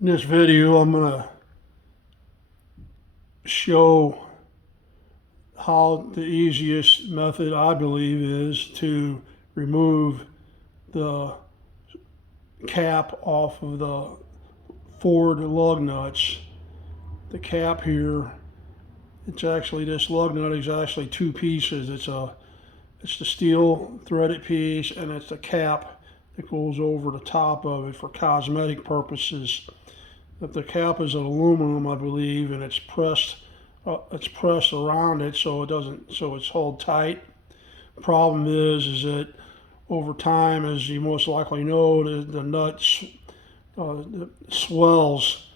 In this video, I'm going to show how the easiest method, I believe, is to remove the cap off of the Ford lug nuts. The cap here, this lug nut is actually two pieces. It's the steel threaded piece, and it's the cap that goes over the top of it for cosmetic purposes. If the cap is aluminum, I believe, and it's pressed around it so it's held tight. Problem is that over time, as you most likely know, the nut swells.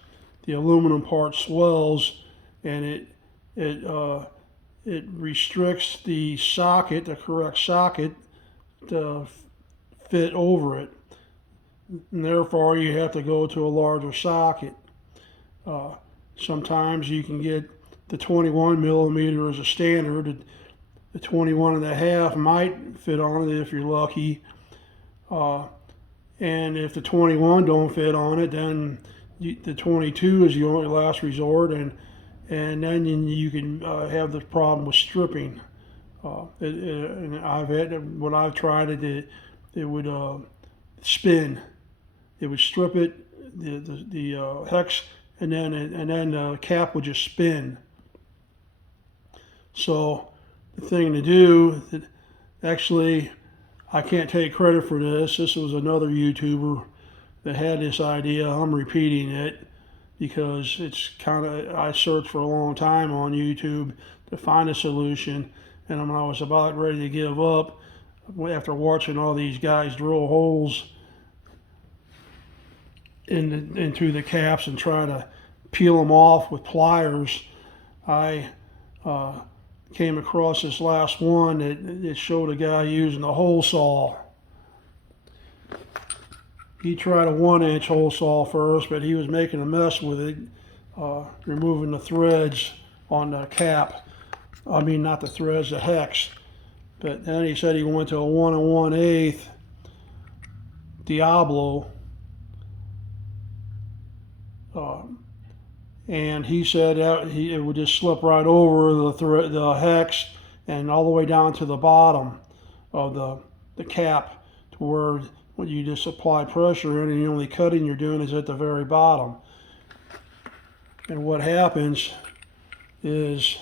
The aluminum part swells, and it restricts the socket, the correct socket, to fit over it. And therefore, you have to go to a larger socket. Sometimes you can get the 21 millimeter as a standard. The 21 and a half might fit on it if you're lucky. And if the 21 don't fit on it, then the 22 is the only last resort, and then you can have the problem with stripping. And I've tried it would spin. It would strip it, the hex, and then the cap would just spin. So the thing to do, actually, I can't take credit for this. This was another YouTuber that had this idea. I'm repeating it because I searched for a long time on YouTube to find a solution, and I was about ready to give up after watching all these guys drill holes into the caps and try to peel them off with pliers. I came across this last one that showed a guy using a hole saw. He tried a 1-inch hole saw first, but he was making a mess with it, removing the threads on the cap. I mean, not the threads, the hex. But then he said he went to a 1 1/8 Diablo. And he said that it would just slip right over the hex and all the way down to the bottom of the cap, to where when you just apply pressure in, and the only cutting you're doing is at the very bottom. And what happens is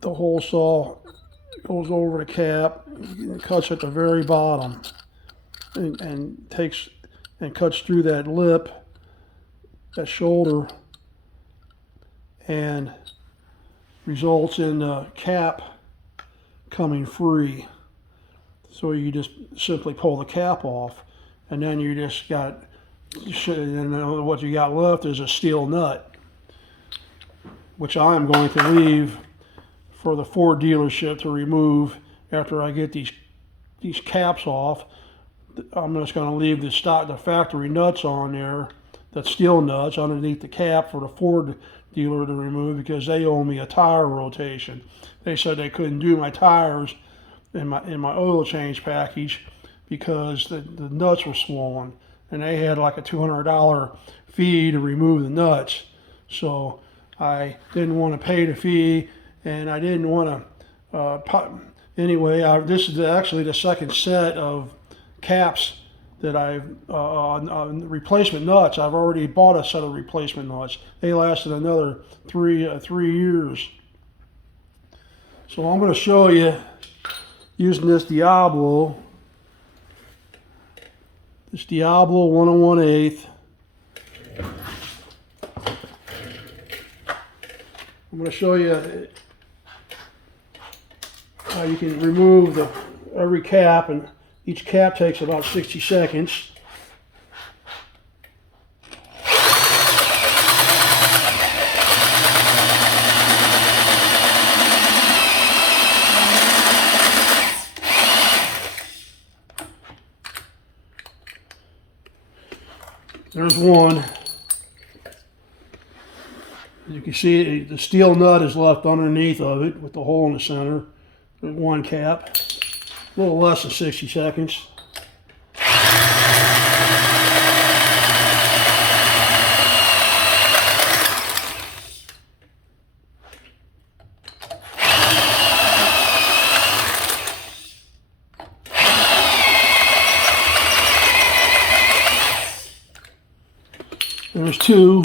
the hole saw goes over the cap and cuts at the very bottom, and cuts through that lip, that shoulder, and results in the cap coming free. So you just simply pull the cap off, and then what you got left is a steel nut, which I am going to leave for the Ford dealership to remove after I get these caps off. I'm just going to leave the factory nuts on there, the steel nuts underneath the cap for the Ford dealer to remove, because they owe me a tire rotation. They said they couldn't do my tires in my oil change package because the nuts were swollen, and they had like a $200 fee to remove the nuts. So I didn't want to pay the fee, and I didn't want to. Anyway, this is actually the second set of caps that on replacement nuts. I've already bought a set of replacement nuts. They lasted another three years. So I'm going to show you using this Diablo 1 1/8. I'm going to show you how you can remove every cap, and each cap takes about 60 seconds. There's one. You can see the steel nut is left underneath of it with the hole in the center. There's one cap. a little less than 60 seconds. There's two.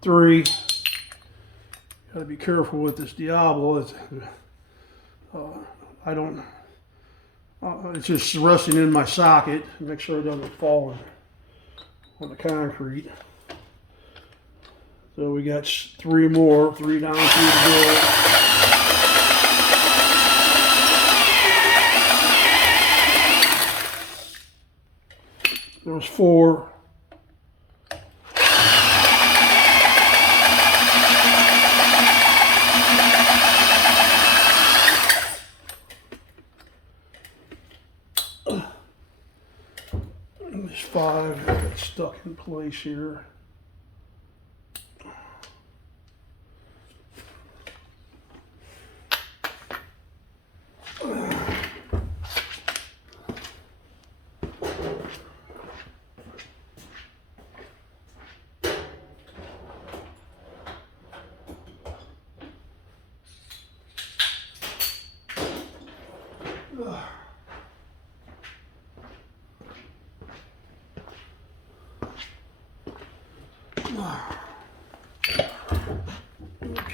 Three. Gotta be careful with this Diablo. It's, it's just resting in my socket. Make sure it doesn't fall on the concrete. So we got three more, three down, three to go. There's four. There's five that got stuck in place here.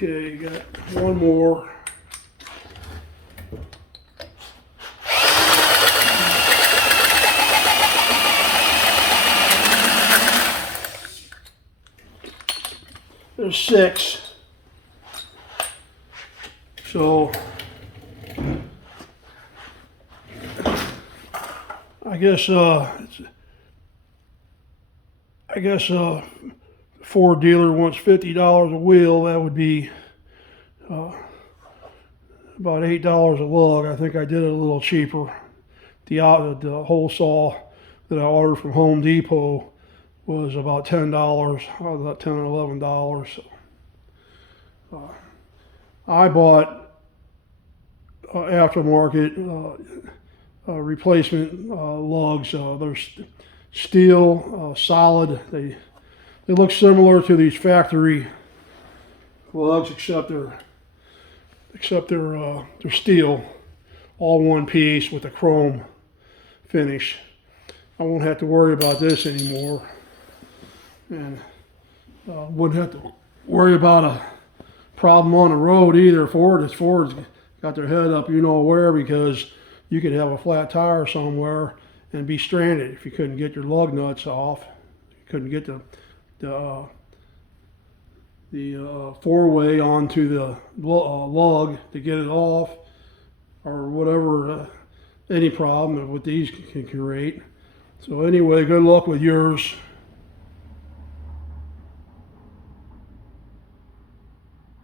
Okay, you got one more. There's six. So I guess Ford dealer wants $50 a wheel. That would be about $8 a lug. I think I did it a little cheaper. The hole saw that I ordered from Home Depot was about $10, about $10 or $11. So, I bought aftermarket replacement lugs. They're steel, solid. They look similar to these factory lugs, except they're steel, all one piece with a chrome finish. I won't have to worry about this anymore, and wouldn't have to worry about a problem on the road either. Ford's got their head up, you know where, because you could have a flat tire somewhere and be stranded if you couldn't get your lug nuts off. You couldn't get the four-way onto the lug to get it off, or whatever, any problem with these can create. So anyway, good luck with yours.